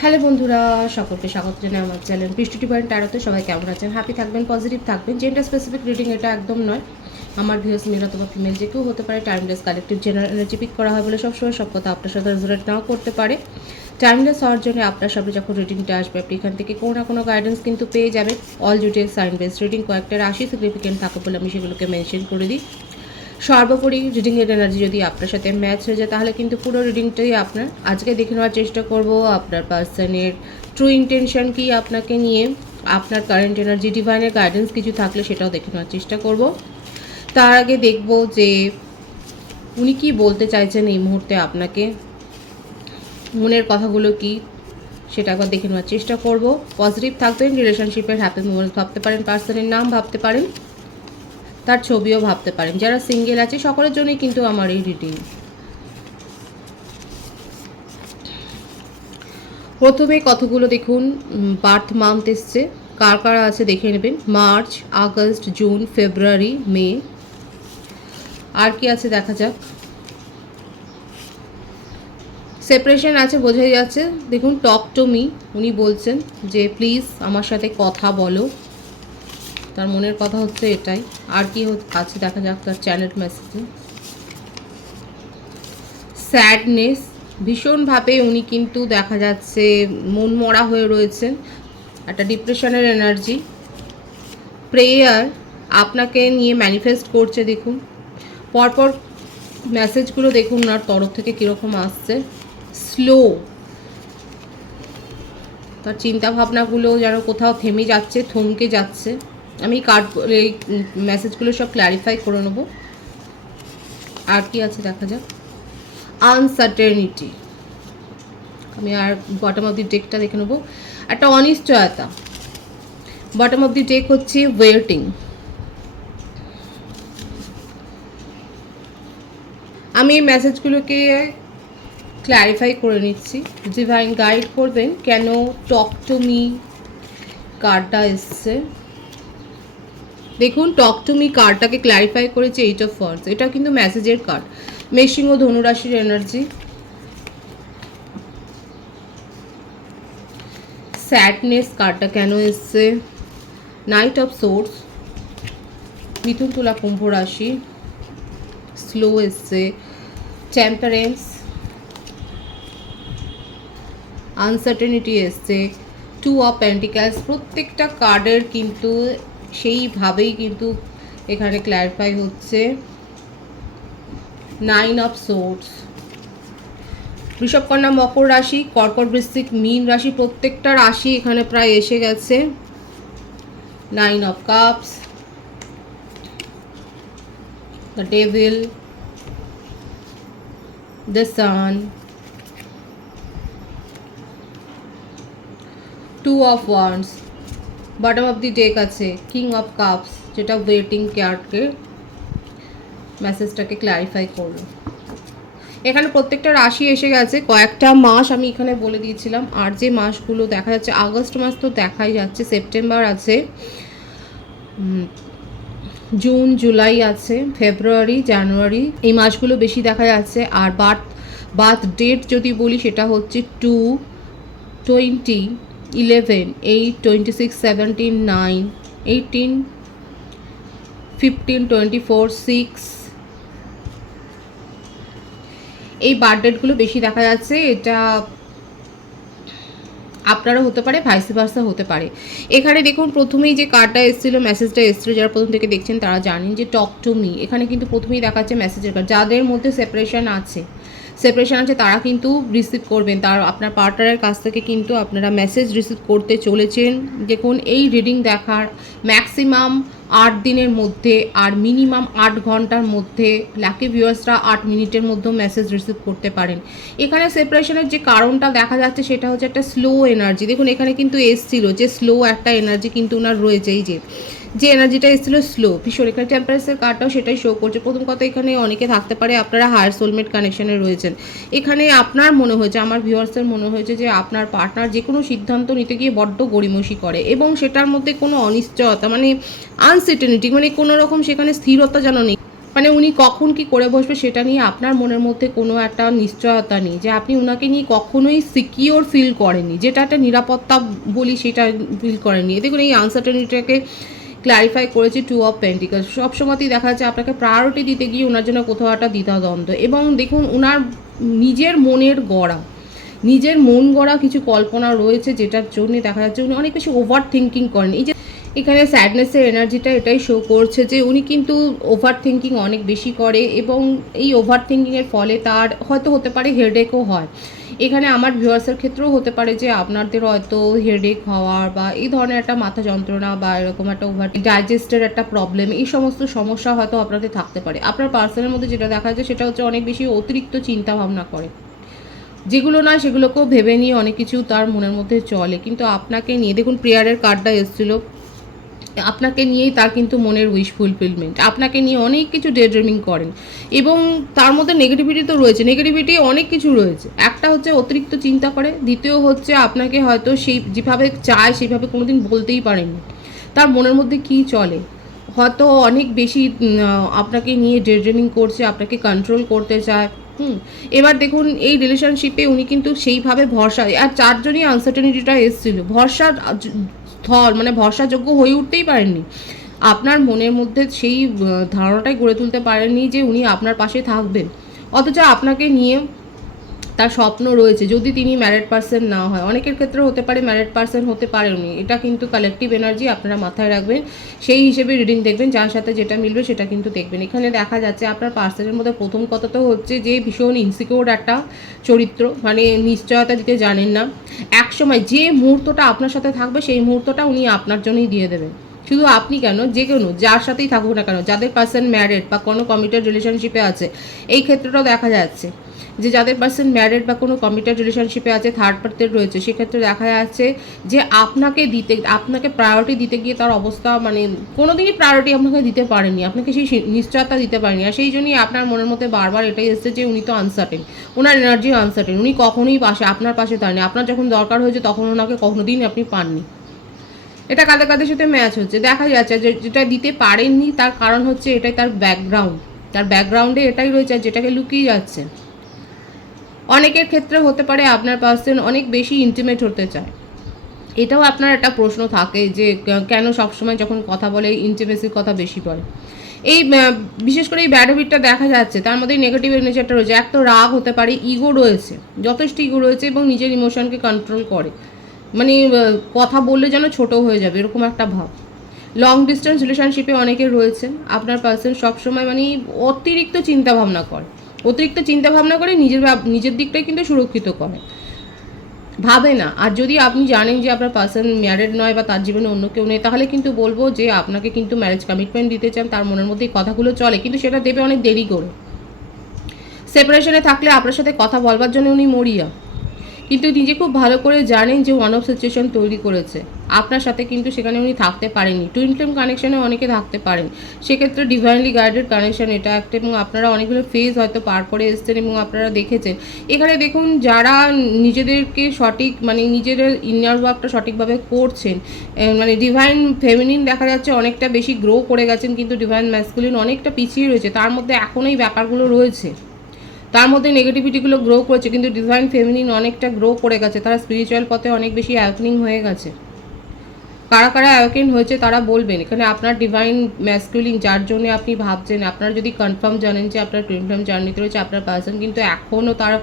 Hello বন্ধুরা, সকলকে স্বাগত জানাই আমার চ্যানেল বৃষ্টি ডিভাইন ট্যারোতে। সবাই কেমন আছেন? হ্যাপি থাকবেন, পজিটিভ থাকবেন। জেন্ডার স্পেসিফিক রিডিং এটা একদম নয়। আমার ভিউস মেল অথবা ফিমেল যে কেউ হতে পারে। Timeless collective general energy pick করা হয় বলে সবসময় সব কথা আপনার সাথে রেজোনেট নাও করতে পারে। টাইমলেস হওয়ার জন্য আপনার সামনে যখন রিডিংটা আসবে আপনি এখান থেকে কোনো না কোনো গাইডেন্স কিন্তু পেয়ে যাবেন। All details sign based reading, কয়েকটা রাশি সিগনিফিকেন্ট থাকে বলে আমি সেগুলোকে মেনশন করে দিই। সর্বোপরি রিডিংয়ের এনার্জি যদি আপনার সাথে ম্যাচ হয়ে যায় তাহলে কিন্তু পুরো রিডিংটাই আপনার। আজকে দেখে নেওয়ার চেষ্টা করব আপনার পার্সনের ট্রু ইন্টেনশন কি আপনাকে নিয়ে, আপনার কারেন্ট এনার্জি, ডিভাইনের গাইডেন্স কিছু থাকলে সেটাও দেখে নেওয়ার চেষ্টা করব। তার আগে দেখব যে উনি কি বলতে চাইছেন এই মুহূর্তে আপনাকে, মনের কথাগুলো কি সেটা একবার দেখে নেওয়ার চেষ্টা করব। পজিটিভ থাকবেন, রিলেশনশিপের হ্যাপি মোমেন্টস ভাবতে পারেন, পার্সনের নাম ভাবতে পারেন, তার ছবিও ভাবতে পারেন। যারা সিঙ্গেল আছে সকলের জন্যই কিন্তু আমার এই রিডিং। প্রথমে কতগুলো দেখুন, বার্থ মান্থ এসছে, কার কারা আছে দেখে নেবেন। মার্চ, আগস্ট, জুন, ফেব্রুয়ারি, মে। আর কি আছে দেখা যাক। সেপারেশন আছে বোঝাই যাচ্ছে। দেখুন, টক টু মি, উনি বলছেন যে প্লিজ আমার সাথে কথা বলো, তার মনের কথা হচ্ছে এটাই। আর কি আছে দেখা যাক তার চ্যানেল মেসেজে। স্যাডনেস, ভীষণভাবে উনি কিন্তু দেখা যাচ্ছে মন মরা হয়ে রয়েছেন, একটা ডিপ্রেশনের এনার্জি। প্রেয়ার, আপনাকে নিয়ে ম্যানিফেস্ট করছে। দেখুন পরপর মেসেজগুলো দেখুন ওনার তরফ থেকে কীরকম আসছে। স্লো, তার চিন্তাভাবনাগুলো যেন কোথাও থেমে যাচ্ছে, থমকে যাচ্ছে। আমি এই মেসেজগুলো সব ক্ল্যারিফাই করে নেব। আর কি আছে দেখা যাক। আনসার্টেনিটি, আমি আর বটম অফ দি ডেকটা দেখে নেবো। একটা অনিশ্চয়তা, বটম অফ দি ডেক হচ্ছে ওয়েটিং। আমি এই মেসেজগুলোকে ক্ল্যারিফাই করে নিচ্ছি। ডিভাইন গাইড করবেন কেন টক টু মি কার্ডটা এসছে। দেখুন টক টু মি কার্ডটাকে ক্ল্যারিফাই করেছে এইট অফ ওয়ান্ডস, এটা কিন্তু মেসেজের কার্ড। মেষিং ও ধনুরাশির এনার্জি। স্যাডনেস কার্ডটা কেন এসছে। নাইট অফ সোর্স, মিথুন তুলা কুম্ভ রাশি। স্লো এসছে। টেম্পারেন্স, আনসার্টেনিটি এসছে। Two of pentacles. প্রত্যেকটা কার্ডের কিন্তু সেইভাবেই কিন্তু এখানে ক্ল্যারিফাই হচ্ছে। নাইন অফ সোর্স, বৃষভকন্যা মকর রাশি, কর্কট বৃশ্চিক মীন রাশি, প্রত্যেকটা রাশি এখানে প্রায় এসে গেছে। Nine of cups, the devil, the sun, two of wands. Bottom of the deck আছে কিং অফ কাপস, যেটা ওয়েটিং কার্ডকে মেসেজটাকে ক্ল্যারিফাই করলো। এখানে প্রত্যেকটা রাশি এসে গেছে। কয়েকটা মাস আমি এখানে বলে দিয়েছিলাম, আর যে মাসগুলো দেখা যাচ্ছে, আগস্ট মাস তো দেখাই যাচ্ছে, সেপ্টেম্বর আছে, জুন জুলাই আছে, ফেব্রুয়ারি জানুয়ারি, এই মাসগুলো বেশি দেখা যাচ্ছে। আর বার্থ ডেট যদি বলি সেটা হচ্ছে 2/20/11/9/18/15/24/6, এই বার্থ ডেটগুলো বেশি দেখা যাচ্ছে। এটা আপনারও হতে পারে, ভাইস ভার্সা হতে পারে। এখানে দেখুন প্রথমেই যে কার্ডটা এসেছিলো, মেসেজটা এসেছিলো, যারা প্রথম থেকে দেখছেন তারা জানেন যে টক টু মি। এখানে কিন্তু প্রথমেই দেখাচ্ছে মেসেজের কার্ড। যাদের মধ্যে সেপারেশন আছে তারা কিন্তু রিসিভ করবেন, তার আপনার পার্টনারের কাছ থেকে কিন্তু আপনারা মেসেজ রিসিভ করতে চলেছেন। দেখুন এই রিডিং দেখার ম্যাক্সিমাম 8 দিনের মধ্যে আর মিনিমাম 8 ঘন্টার মধ্যে লাকি ভিউয়ার্সরা 8 মিনিটের মধ্যেও মেসেজ রিসিভ করতে পারেন। এখানে সেপারেশনের যে কারণটা দেখা যাচ্ছে সেটা হচ্ছে একটা স্লো এনার্জি। দেখুন এখানে কিন্তু এসছিল যে স্লো একটা এনার্জি কিন্তু ওনার রয়েছে। এই যে এনার্জিটা এসেছিলো স্লো ভীষণ। এখানে টেম্পারেচার কার্ডটাও সেটাই শো করছে। প্রথম কথা, এখানে অনেকে থাকতে পারে আপনারা হায়ার সোলমেট কানেকশানে রয়েছেন। এখানে আপনার মনে হয়েছে, আমার ভিউয়ার্সের মনে হয়েছে যে আপনার পার্টনার যে কোনো সিদ্ধান্ত নিতে গিয়ে বড্ড গড়িমসি করে, এবং সেটার মধ্যে কোনো অনিশ্চয়তা মানে আনসার্টেনিটি, মানে কোনো রকম সেখানে স্থিরতা যেন নেই। মানে উনি কখন কি করে বসবে সেটা নিয়ে আপনার মনের মধ্যে কোনো একটা নিশ্চয়তা নেই, যে আপনি ওনাকে নিয়ে কখনোই সিকিওর ফিল করেননি, যেটা একটা নিরাপত্তা বলি সেটা ফিল করেননি। দেখুন এই আনসার্টেনিটিটাকে ক্ল্যারিফাই করেছি 2 অফ পেন্টিকলস। সবসময়তেই দেখা যাচ্ছে আপনাকে প্রায়োরিটি দিতে গিয়ে ওনার জন্য কোথাও একটা দ্বিধাদ্বন্দ্ব, এবং দেখুন ওনার নিজের মনের গড়া, নিজের মন গড়া কিছু কল্পনা রয়েছে, যেটার জন্য দেখা যাচ্ছে উনি অনেক বেশি ওভার থিঙ্কিং করেন। এই যে এখানে স্যাডনেসের এনার্জিটা এটাই শো করছে যে উনি কিন্তু ওভার থিঙ্কিং অনেক বেশি করে, এবং এই ওভার থিঙ্কিংয়ের ফলে তার হয়তো হতে পারে হেডেকও হয়। এখানে আমার ভিউয়ার্সের ক্ষেত্রেও হতে পারে যে আপনাদের হয়তো হেডেক হওয়ার বা এই ধরনের একটা মাথা যন্ত্রণা বা এরকম একটা ওভার ডাইজেস্টের একটা প্রবলেম, এই সমস্ত সমস্যা হয়তো আপনাদের থাকতে পারে। আপনার পার্সনের মধ্যে যেটা দেখা যায় সেটা হচ্ছে অনেক বেশি অতিরিক্ত চিন্তা ভাবনা করে, যেগুলো না সেগুলোকেও ভেবে নিয়ে অনেক কিছু তার মনের মধ্যে চলে, কিন্তু আপনাকে নিয়ে দেখুন প্রেয়ারের কার্ডটা এসেছিল, আপনাকে নিয়েই তার কিন্তু মনের উইশ ফুলফিলমেন্ট, আপনাকে নিয়ে অনেক কিছু ডে ড্রিমিং করেন, এবং তার মধ্যে নেগেটিভিটি তো রয়েছে, নেগেটিভিটি অনেক কিছু রয়েছে। একটা হচ্ছে অতিরিক্ত চিন্তা করে, দ্বিতীয় হচ্ছে আপনাকে হয়তো সেই যেভাবে চায় সেভাবে কোনোদিন বলতেই পারেননি, তার মনের মধ্যে কী চলে, হয়তো অনেক বেশি আপনাকে নিয়ে ডে ড্রিমিং করছে, আপনাকে কন্ট্রোল করতে চায়। এবার দেখুন এই রিলেশনশিপে উনি কিন্তু সেইভাবে ভরসা, আর চারজনই আনসার্টেনিটিটা এসেছিল, ভরসা স্থল মানে ভরসাযোগ্য হয়ে উঠতেই পারেননি, আপনার মনের মধ্যে সেই ধারণাটাই গড়ে তুলতে পারেননি যে উনি আপনার পাশে থাকবেন, অথচ আপনাকে নিয়ে তার স্বপ্ন রয়েছে, যদি তিনি ম্যারিড পার্সন না হয়। অনেকের ক্ষেত্রে হতে পারে ম্যারিড পার্সন হতে পারে উনি, এটা কিন্তু কালেকটিভ এনার্জি, আপনারা মাথায় রাখবেন, সেই হিসেবে রিডিং দেখবেন, যার সাথে যেটা মিলবে সেটা কিন্তু দেখবেন। এখানে দেখা যাচ্ছে আপনার পার্সনের মধ্যে প্রথম কথা তো হচ্ছে যে ভীষণ ইনসিকিউর একটা চরিত্র, মানে নিশ্চয়তা দিতে জানেন না। একসময় যে মুহূর্তটা আপনার সাথে থাকবে সেই মুহূর্তটা উনি আপনার জন্যই দিয়ে দেবেন, শুধু আপনি কেন, যে কোনো যার সাথেই থাকুক না কেন, যাদের পার্সন ম্যারিড বা কোনো কমিটেড রিলেশনশিপে আছে, এই ক্ষেত্রটাও দেখা যাচ্ছে যে যাদের পার্সন ম্যারিড বা কোনো কমিটেড রিলেশনশিপে আছে, থার্ড পার্টির রয়েছে, সেক্ষেত্রে দেখা যাচ্ছে যে আপনাকে প্রায়োরিটি দিতে গিয়ে তার অবস্থা, মানে কোনো দিনই প্রায়োরিটি আপনাকে দিতে পারেনি, আপনাকে সেই নিশ্চয়তা দিতে পারেনি, আর সেই জন্যই আপনার মনের মধ্যে বারবার এটাই এসছে যে উনি তো আনসার্টেন, ওনার এনার্জি আনসার্টেন, উনি কখনোই আপনার পাশে দাঁড়াননি, আপনার যখন দরকার হয়েছে তখন ওনাকে কোনোদিন আপনি পাননি। এটা কাদের কাদের সাথে ম্যাচ হচ্ছে দেখা যাচ্ছে, যেটা দিতে পারেননি তার কারণ হচ্ছে এটাই তার ব্যাকগ্রাউন্ড, তার ব্যাকগ্রাউন্ডে এটাই রয়েছে যেটাকে লুকিয়ে যাচ্ছে। অনেকের ক্ষেত্রে হতে পারে আপনার পার্সন অনেক বেশি ইন্টিমেট হতে চায়, এটাও আপনার একটা প্রশ্ন থাকে যে কেন সবসময় যখন কথা বলে ইন্টিমেসির কথা বেশি বলে। এই বিশেষ করে এই ব্যাড হ্যাবিটটা দেখা যাচ্ছে, তার মধ্যে নেগেটিভ নেচারটা রয়েছে, এক তো রাগ হতে পারে, ইগো রয়েছে, যথেষ্ট ইগো রয়েছে, এবং নিজের ইমোশনকে কন্ট্রোল করে, মানে কথা বললে যেন ছোট হয়ে যাবে এরকম একটা ভাব। লং ডিস্টেন্স রিলেশনশিপে অনেকের রয়েছে, আপনার পার্সন সবসময় মানে অতিরিক্ত চিন্তাভাবনা করে, নিজের দিকটাই কিন্তু সুরক্ষিত করে, ভাবে না। আর যদি আপনি জানেন যে আপনার পার্সন ম্যারিড নয় বা তার জীবনে অন্য কেউ নেই, তাহলে কিন্তু বলবো যে আপনাকে কিন্তু ম্যারেজ কমিটমেন্ট দিতে চান, তার মনের মধ্যে এই কথাগুলো চলে, কিন্তু সেটা দেবে অনেক দেরি করে। সেপারেশনে থাকলে আপনার সাথে কথা বলবার জন্য উনি মরিয়া, কিন্তু নিজে খুব ভালো করে জানেন যে ওয়ান অফ সিচুয়েশন তৈরি করেছে আপনার সাথে, কিন্তু সেখানে উনি থাকতে পারেননি। টুইন ফ্লেম কানেকশনে অনেকে থাকতে পারেন, সেক্ষেত্রে ডিভাইনলি গাইডেড কানেকশন এটা একটা, এবং আপনারা অনেকগুলো ফেজ হয়তো পার করে এসেছেন এবং আপনারা দেখেছেন। এখানে দেখুন যারা নিজেদেরকে সঠিক মানে নিজেদের ইনার ওয়ার্কটা সঠিকভাবে করছেন, মানে ডিভাইন ফেমিনিন দেখা যাচ্ছে অনেকটা বেশি গ্রো করে গেছেন, কিন্তু ডিভাইন ম্যাসকুলিন অনেকটা পিছিয়ে রয়েছে, তার মধ্যে এখন এই ব্যাপারগুলো রয়েছে, তার মধ্যে নেগেটিভিটিগুলো গ্রো করেছে, কিন্তু ডিভাইন ফেমিনিন অনেকটা গ্রো করে গেছে, তারা স্পিরিচুয়াল পথে অনেক বেশি অ্যাওয়েকেনিং হয়ে গেছে। কারা কারা অ্যাওয়েকেন হয়েছে তারা বলবেন। এখানে আপনার ডিভাইন ম্যাসকুলিন যার জন্য আপনি ভাবছেন, আপনারা যদি কনফার্ম জানেন যে আপনার টুইন ফ্লেম জার্নিতে রয়েছে আপনার পার্সন, কিন্তু এখনও তার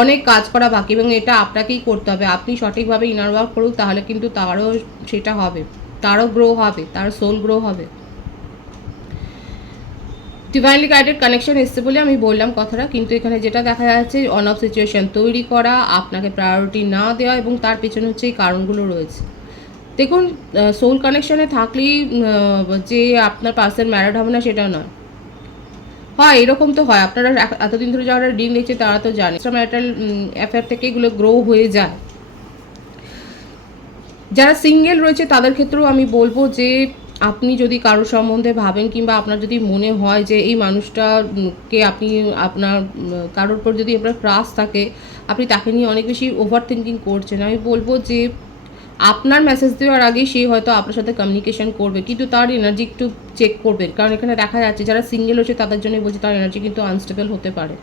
অনেক কাজ করা বাকি, এবং এটা আপনাকেই করতে হবে। আপনি সঠিকভাবে ইনার ওয়ার্ক করুন, তাহলে কিন্তু তারও সেটা হবে, তারও গ্রো হবে, তার সোল গ্রো হবে। ডিভাইনলি গাইডেড কানেকশন এসছে বলে আমি বললাম কথাটা, কিন্তু এখানে যেটা দেখা যাচ্ছে অন অফ সিচুয়েশন তৈরি করা, আপনাকে প্রায়োরিটি না দেওয়া, এবং তার পেছনে হচ্ছে এই কারণগুলো রয়েছে। দেখুন সোল কানেকশনে থাকলেই যে আপনার পার্সন ম্যারিড হবে না সেটা নয়, হয় এরকম তো হয়, আপনারা এতদিন ধরে যারা রিডিং দেখছে তারা তো জানে এক্সট্রা ম্যারিটাল অ্যাফেয়ার থেকে এগুলো গ্রো হয়ে যায়। যারা সিঙ্গেল রয়েছে তাদের ক্ষেত্রেও আমি বলবো যে আপনি যদি কারোর সম্বন্ধে ভাবেন, কিংবা আপনার যদি মনে হয় যে এই মানুষটাকে আপনি আপনার কারোর উপর যদি আপনার ক্রাশ থাকে, আপনি তাকে নিয়ে অনেক বেশি ওভার থিঙ্কিং করছেন, আমি বলবো যে আপনার মেসেজ দেওয়ার আগেই সে হয়তো আপনার সাথে কমিউনিকেশন করবে, কিন্তু তার এনার্জি একটু চেক করবেন, কারণ এখানে দেখা যাচ্ছে যারা সিঙ্গেল হচ্ছে তাদের জন্য বলছে তার এনার্জি কিন্তু আনস্টেবল হতে পারে।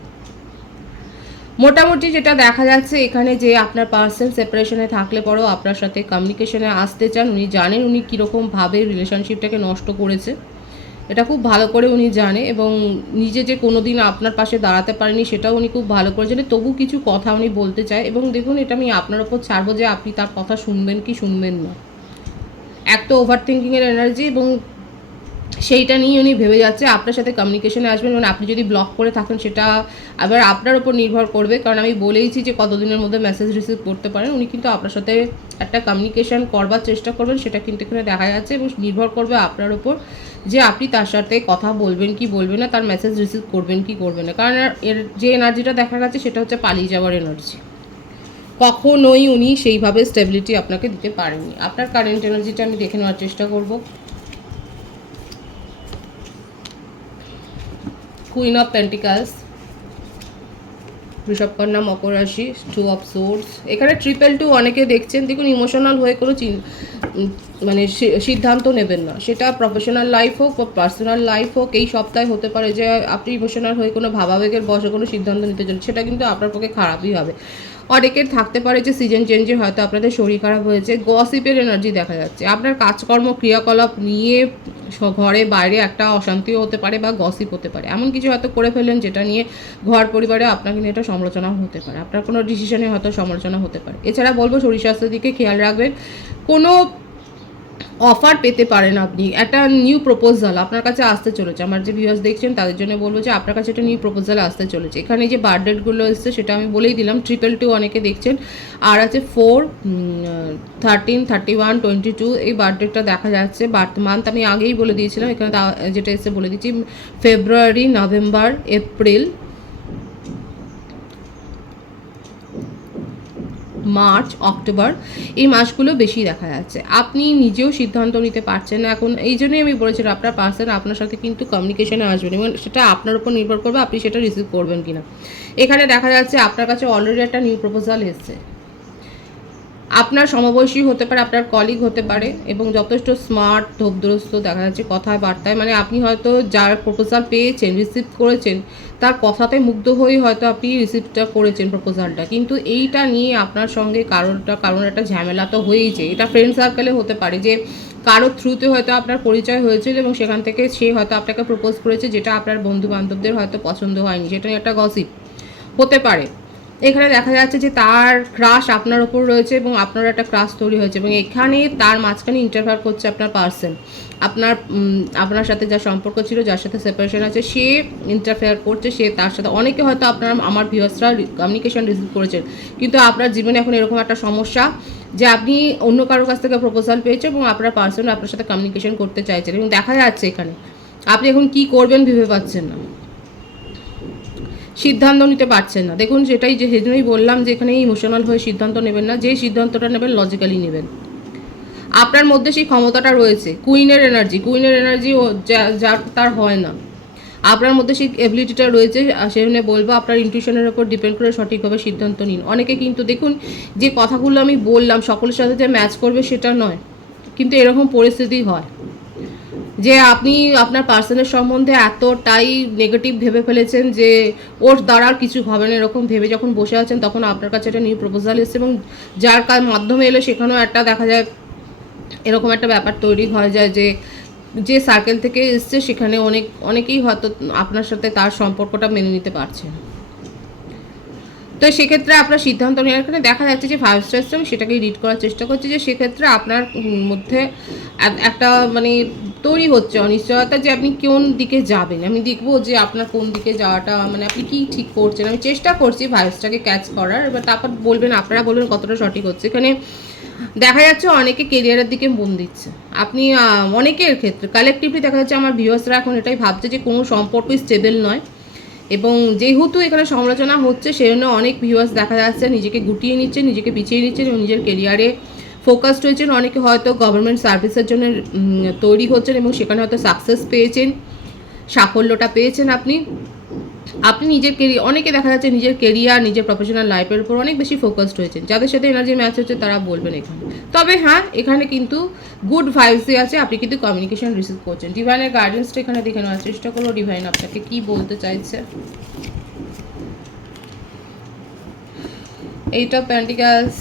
মোটামুটি যেটা দেখা যাচ্ছে এখানে যে আপনার পার্সন সেপারেশনে থাকলে পরেও আপনার সাথে কমিউনিকেশনে আসতে চান, উনি জানেন উনি কীরকমভাবে রিলেশনশিপটাকে নষ্ট করেছে, এটা খুব ভালো করে উনি জানে, এবং নিজে যে কোনো দিন আপনার পাশে দাঁড়াতে পারেনি সেটাও উনি খুব ভালো করে জানে, তবু কিছু কথা উনি বলতে চায়। এবং দেখুন, এটা আমি আপনার ওপর ছাড়বো যে আপনি তার কথা শুনবেন কি শুনবেন না। এক তো ওভার থিঙ্কিংয়ের এনার্জি, এবং সেইটা নিয়ে উনি ভেবে যাচ্ছে আপনার সাথে কমিউনিকেশনে আসবেন, মানে আপনি যদি ব্লক করে থাকেন সেটা আবার আপনার উপর নির্ভর করবে, কারণ আমি বলেইছি যে কতদিনের মধ্যে মেসেজ রিসিভ করতে পারেন। উনি কিন্তু আপনার সাথে একটা কমিউনিকেশন করবার চেষ্টা করবেন, সেটা কিন্তু এখানে দেখা যাচ্ছে, এবং নির্ভর করবে আপনার উপর যে আপনি তার সাথে কথা বলবেন কি বলবেন না, তার মেসেজ রিসিভ করবেন কি করবেন না। কারণ এর যে এনার্জিটা দেখা যাচ্ছে সেটা হচ্ছে পালিয়ে যাওয়ার এনার্জি। কখনোই উনি সেইভাবে স্টেবিলিটি আপনাকে দিতে পারেননি। আপনার কারেন্ট এনার্জিটা আমি দেখে নেওয়ার চেষ্টা করব। কুইন অফ পেন্টিকালস, বৃষভকন্যা, মকর রাশি, 2 অফ সোর্স, এখানে 222 অনেকে দেখছেন। দেখুন, ইমোশনাল হয়ে কোনো মানে সিদ্ধান্ত নেবেন না, সেটা প্রফেশনাল লাইফ হোক বা পার্সোনাল লাইফ হোক। এই সপ্তাহে হতে পারে যে আপনি ইমোশনাল হয়ে কোনো ভাবাবেগের বশে কোনো সিদ্ধান্ত নিতে চলেন, সেটা কিন্তু আপনার পক্ষে খারাপই হবে। অনেকের থাকতে পারে যে সিজন চেঞ্জে হয়তো আপনাদের শরীর খারাপ হয়েছে। গসিপের এনার্জি দেখা যাচ্ছে, আপনার কাজকর্ম ক্রিয়াকলাপ নিয়ে ঘরে বাইরে একটা অশান্তিও হতে পারে বা গসিপ হতে পারে, এমন কিছু হয়তো করে ফেললেন যেটা নিয়ে ঘর পরিবারে আপনাকে নিয়ে এটা সমালোচনা হতে পারে, আপনার কোনো ডিসিশনে হয়তো সমালোচনা হতে পারে। এছাড়া বলবো শরীর স্বাস্থ্যের দিকে খেয়াল রাখবেন। কোনো অফার পেতে পারেন আপনি, একটা নিউ প্রপোজাল আপনার কাছে আসতে চলেছে। আমার যে ভিউয়ার্স দেখছেন তাদের জন্য বলবো যে আপনার কাছে একটা নিউ প্রপোজাল আসতে চলেছে। এখানে যে বার্থ ডেটগুলো এসছে সেটা আমি বলেই দিলাম, 222 অনেকে দেখছেন, আর আছে 4, 13, 31, 22, এই বার্থ ডেটটা দেখা যাচ্ছে। বার্থ মান্থ আমি আগেই বলে দিয়েছিলাম, এখানে যেটা এসছে বলে দিচ্ছি, ফেব্রুয়ারি, নভেম্বর, এপ্রিল, মার্চ, অক্টোবর, এই মাসগুলো বেশি দেখা যাচ্ছে। আপনি নিজেও সিদ্ধান্ত নিতে পারছেন না এখন, এই জন্যই আমি বলেছিলাম আপনার পার্সন আপনার সাথে কিন্তু কমিউনিকেশনে আসবেন, এবং সেটা আপনার উপর নির্ভর করবে আপনি সেটা রিসিভ করবেন কিনা। এখানে দেখা যাচ্ছে আপনার কাছে অলরেডি একটা নিউ প্রপোজাল এসছে, আপনার সমবয়সী হতে পারে, আপনার কলিগ হতে পারে, এবং যথেষ্ট স্মার্ট, ধোপদরস্ত দেখা যাচ্ছে কথায় বার্তায়। মানে আপনি হয়তো যার প্রপোজাল পেয়েছেন, রিসিভ করেছেন, তার কথাতে মুগ্ধ হয়ে হয়তো আপনি রিসিভটা করেছেন প্রপোজালটা, কিন্তু এইটা নিয়ে আপনার সঙ্গে কারণ একটা ঝামেলা তো হয়েইছে। এটা ফ্রেন্ড সার্কেলে হতে পারে যে কারোর থ্রুতে হয়তো আপনার পরিচয় হয়েছিল, এবং সেখান থেকে সে হয়তো আপনাকে প্রপোজ করেছে, যেটা আপনার বন্ধু বান্ধবদের হয়তো পছন্দ হয়নি, সেটা একটা গসিপ হতে পারে। এখানে দেখা যাচ্ছে যে তার ক্রাশ আপনার ওপর রয়েছে, এবং আপনার একটা ক্রাশ তৈরি হয়েছে, এবং এখানে তার মাঝখানে ইন্টারফেয়ার করছে আপনার পার্সন। আপনার সাথে যা সম্পর্ক ছিল, যার সাথে সেপারেশন আছে, সে ইন্টারফেয়ার করছে, সে তার সাথে অনেকে হয়তো আমার ভিউয়ার্সরা কমিউনিকেশন রিসিভ করেছেন, কিন্তু আপনার জীবনে এখন এরকম একটা সমস্যা যে আপনি অন্য কারোর কাছ থেকে প্রপোজাল পেয়েছেন, এবং আপনার পার্সন আপনার সাথে কমিউনিকেশন করতে চাইছেন, এবং দেখা যাচ্ছে এখানে আপনি এখন কি করবেন ভেবে পাচ্ছেন না, সিদ্ধান্ত নিতে পারছেন না। দেখুন, সেজন্যই বললাম যে এখানে ইমোশনাল হয়ে সিদ্ধান্ত নেবেন না, যে সিদ্ধান্তটা নেবেন লজিক্যালি নেবেন। আপনার মধ্যে সেই ক্ষমতাটা রয়েছে, কুইনের এনার্জি যার তার হয় না, আপনার মধ্যে সেই এবিলিটিটা রয়েছে। সেজন্য বলবো আপনার ইনটিউশনের উপর ডিপেন্ড করে সঠিকভাবে সিদ্ধান্ত নিন। অনেকে কিন্তু দেখুন, যে কথাগুলো আমি বললাম সকলের সাথে যে ম্যাচ করবে সেটা নয়, কিন্তু এরকম পরিস্থিতি হয় যে আপনি আপনার পার্সনের সম্বন্ধে এতটাই নেগেটিভ ভেবে ফেলেছেন যে ওর দ্বারা আর কিছু হবে না, এরকম ভেবে যখন বসে আছেন তখন আপনার কাছে একটা নিউ প্রপোজাল এসেছে, এবং যার মাধ্যমে এলো সেখানেও একটা দেখা যায় এরকম একটা ব্যাপার তৈরি হয়ে যায় যে সার্কেল থেকে এসছে সেখানে অনেকেই হয়তো আপনার সাথে তার সম্পর্কটা মেনে নিতে পারছে না। তো সেক্ষেত্রে আপনার সিদ্ধান্ত নেওয়ার এখানে দেখা যাচ্ছে যে 5 স্টার আমি সেটাকেই রিড করার চেষ্টা করছি, যে সেক্ষেত্রে আপনার মধ্যে একটা মানে তৈরি হচ্ছে অনিশ্চয়তা যে আপনি কোন দিকে যাবেন। আমি দেখবো যে আপনার কোন দিকে যাওয়াটা, মানে আপনি কি ঠিক করছেন। আমি চেষ্টা করছি ভাইবসটাকে ক্যাচ করার, এবার তারপর আপনারা বলবেন কতটা সঠিক হচ্ছে। এখানে দেখা যাচ্ছে অনেকে কেরিয়ারের দিকে মন দিচ্ছে, আপনি অনেকের ক্ষেত্রে কালেকটিভলি দেখা যাচ্ছে আমার ভিউয়ার্সরা এখন এটাই ভাবছে যে কোনো সম্পর্কই স্টেবল নয়, এবং যেহেতু এখানে সমালোচনা হচ্ছে সেজন্য অনেক ভিউয়ার্স দেখা যাচ্ছে নিজেকে গুটিয়ে নিচ্ছেন, নিজেকে পিছিয়ে নিচ্ছেন, এবং নিজের কেরিয়ারে ফোকাসড হয়েছেন। অনেকে হয়তো গভর্নমেন্ট সার্ভিসের জন্য তৈরি হচ্ছেন, এবং সেখানে হয়তো সাকসেস পেয়েছেন, সাফল্যটা পেয়েছেন আপনি, আপনি নিজের কেরিয়ার, অনেকে দেখা যাচ্ছে নিজের কেরিয়ার, নিজের প্রফেশনাল লাইফের উপর অনেক বেশি ফোকাসড হয়েছেন। যাদের সাথে এনার্জি ম্যাচ হচ্ছে তারা বলবেন এখানে। তবে হ্যাঁ, এখানে কিন্তু গুড ভাইবসই আছে, আপনি কিন্তু কমিউনিকেশন রিসিভ করছেন। ডিভাইনের গাইডেন্সটা এখানে দেখে নেওয়ার চেষ্টা করবো, ডিভাইন আপনাকে কি বলতে চাইছে। Eight of pentacles,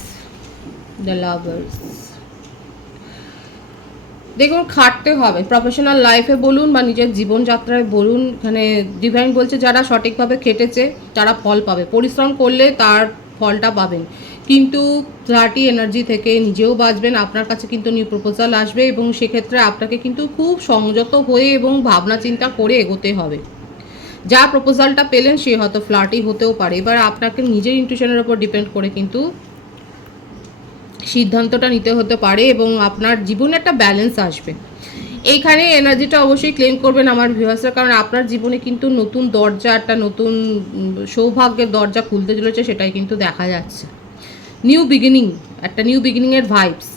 the lovers. দেখুন, খাটতে হবে, প্রফেশনাল লাইফে বলুন বা নিজের জীবনযাত্রায় বলুন। এখানে ডিভাইন বলছে যারা সঠিকভাবে খেটেছে তারা ফল পাবে, পরিশ্রম করলে তার ফলটা পাবেন। কিন্তু ফ্ল্যাটি এনার্জি থেকে নিজেও বাঁচবেন, আপনার কাছে কিন্তু নিউ প্রপোজাল আসবে এবং সেক্ষেত্রে আপনাকে কিন্তু খুব সংযত হয়ে এবং ভাবনা চিন্তা করে এগোতে হবে। যা প্রপোজালটা পেলেন সে হয়তো ফ্ল্যাটি হতেও পারে, এবার আপনাকে নিজের ইনটিউশনের উপর ডিপেন্ড করে কিন্তু সিদ্ধান্তটা নিতে হতে পারে এবং আপনার জীবনে একটা ব্যালেন্স আসবে। এইখানে এনার্জিটা অবশ্যই ক্লেম করবেন আমার ভিউয়ার্সরা, কারণ আপনার জীবনে কিন্তু নতুন দরজা, একটা নতুন সৌভাগ্যের দরজা খুলতে চলেছে, সেটাই কিন্তু দেখা যাচ্ছে। নিউ বিগিনিং, একটা নিউ বিগিনিংয়ের ভাইবস।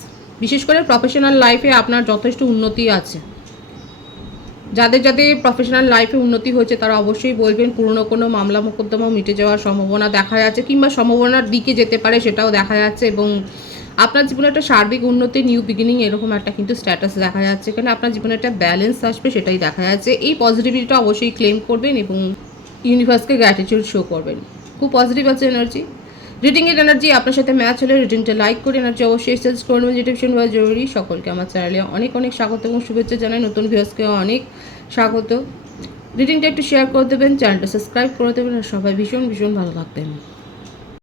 বিশেষ করে প্রফেশনাল লাইফে আপনার যথেষ্ট উন্নতি আছে। যাদের যাদের প্রফেশনাল লাইফে উন্নতি হয়েছে তারা অবশ্যই বলবেন পুরনো কোনো মামলা মোকদ্দমাও মিটে যাওয়ার সম্ভাবনা দেখা যাচ্ছে, কিংবা সম্ভাবনার দিকে যেতে পারে সেটাও দেখা যাচ্ছে। এবং আপনার জীবনে একটা সার্বিক উন্নতি, নিউ বিগিনিং, এরকম একটা কিন্তু স্ট্যাটাস দেখা যাচ্ছে। এখানে আপনার জীবনে একটা ব্যালেন্স আসবে, সেটাই দেখা যাচ্ছে। এই পজিটিভিটিটা অবশ্যই ক্লেম করবেন এবং ইউনিভার্সকে গ্র্যাটিটিউড শো করবেন। খুব পজিটিভ আছে এনার্জি। রিডিংয়ের এনার্জি আপনার সাথে ম্যাচ হলে রিডিংটা লাইক করে এনার্জি অবশ্যই সাজেস্ট করবেন, যেটা ভীষণ জরুরি। সকলকে আমার চ্যানেলে অনেক অনেক স্বাগত এবং শুভেচ্ছা জানাই, নতুন ভিউয়ার্সকেও অনেক স্বাগত। রিডিংটা একটু শেয়ার করে দেবেন, চ্যানেলটা সাবস্ক্রাইব করে দেবেন, আর সবাই ভীষণ ভীষণ ভালো থাকবেন।